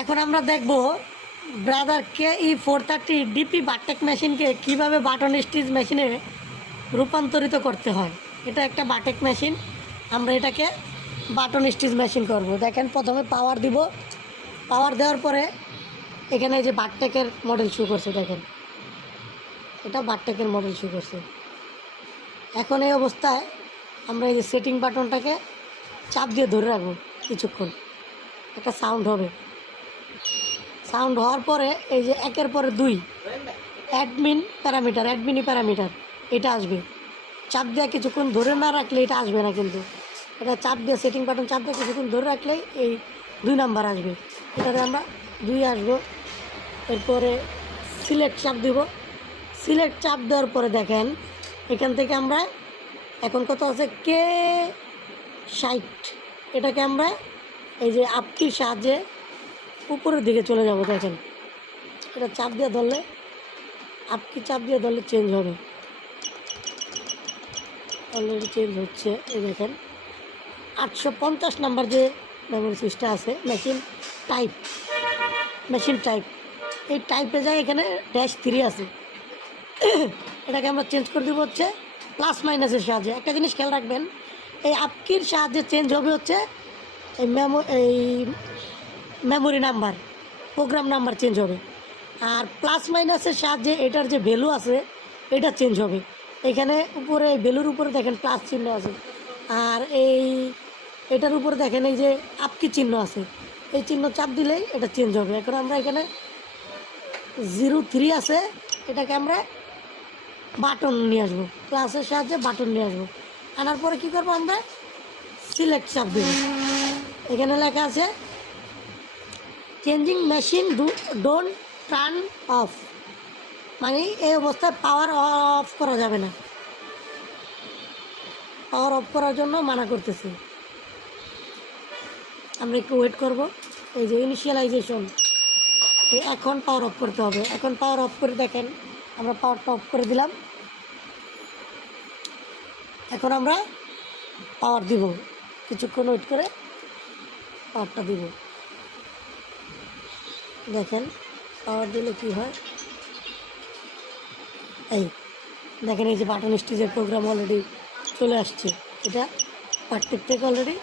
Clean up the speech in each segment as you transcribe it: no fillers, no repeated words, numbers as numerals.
এখন আমরা দেখব ব্রাদারকে E430 ডিপি বাটটেক মেশিনকে কিভাবে বাটন স্টিচ মেশিনে রূপান্তরিত করতে হয়। এটা একটা বাটেক মেশিন, আমরা এটাকে বাটন স্টিচ মেশিন করব। দেখেন প্রথমে পাওয়ার দিব, পাওয়ার দেওয়ার পরে এখানে এই যে বাটটেকের মডেল শো করছে, দেখেন এটা বাটটেকের মডেল শো করছে। এখন এই অবস্থায় আমরা এই যে সেটিং বাটনটাকে চাপ দিয়ে ধরে রাখবো কিছুক্ষণ, একটা সাউন্ড হবে। সাউন্ড হওয়ার পরে এই যে একের পরে 2 অ্যাডমিনি প্যারামিটার এটা আসবে। চাপ দিয়ে কিছুক্ষণ ধরে না রাখলে এটা আসবে না, কিন্তু এটা চাপ দিয়ে সেটিং বাটন চাপ দিয়ে কিছুক্ষণ ধরে রাখলেই এই 2 নাম্বার আসবে। এটাতে আমরা 2 আসবো। এরপরে সিলেক্ট চাপ দিব, সিলেক্ট চাপ দেওয়ার পরে দেখেন এখান থেকে আমরা এখন কত আছে K60, এটাকে আমরা এই যে আপকির সাহায্যে উপরের দিকে চলে যাব। দেখেন এটা চাপ দিয়ে ধরলে, আপকি চাপ দিয়ে ধরলে চেঞ্জ হবে, অলরেডি চেঞ্জ হচ্ছে। এই দেখেন 850 নাম্বার যে মেমোরি সুইচটা আছে, মেশিন টাইপ, এই টাইপে যায় এখানে -3 আছে। এটাকে আমরা চেঞ্জ করে দেবো হচ্ছে প্লাস মাইনাসের সাহায্যে। একটা জিনিস খেয়াল রাখবেন, এই আপকির সাহায্যে চেঞ্জ হবে হচ্ছে এই memory number, program number change হবে। আর প্লাস মাইনাসের সাহায্যে এটার যে ভ্যালু আছে এটা চেঞ্জ হবে। এখানে উপরে ভ্যালুর উপরে দেখেন প্লাস চিহ্ন আছে, আর এটার উপরে দেখেন এই যে আপকি চিহ্ন আছে, এই চিহ্ন চাপ দিলেই এটা চেঞ্জ হবে। এখন আমরা এখানে 03 আছে, এটাকে আমরা বাটন নিয়ে আসবো, প্লাসের সাহায্যে বাটন নিয়ে আসবো। আনার পরে কী করবো, আমরা সিলেক্ট চাপ দেব। এখানে লেখা আছে changing machine don't turn off, মানে এই অবস্থায় পাওয়ার অফ করা যাবে না, পাওয়ার অফ করার জন্য মানা করতেছি। আমরা একটু ওয়েট করব। এই যে ইনিশিয়ালাইজেশন, এখন পাওয়ার অফ করতে হবে। এখন পাওয়ার অফ করে দেখেন আমরা পাওয়ারটা অফ করে দিলাম। এখন আমরা পাওয়ার দিব, কিছুক্ষণ ওয়েট করে পাওয়ারটা দিব। দেখেন পাওয়ার দিলে কি হয়, এই দেখেন এই যে বাটন স্টিচের প্রোগ্রাম অলরেডি চলে আসছে। এটা বাটটেক থেকে অলরেডি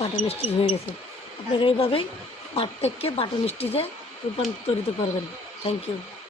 বাটন স্টিচ হয়ে গেছে। আপনারা এইভাবেই বাটটেককে বাটন স্টিচে রূপান্তরিত করবেন। Thank you.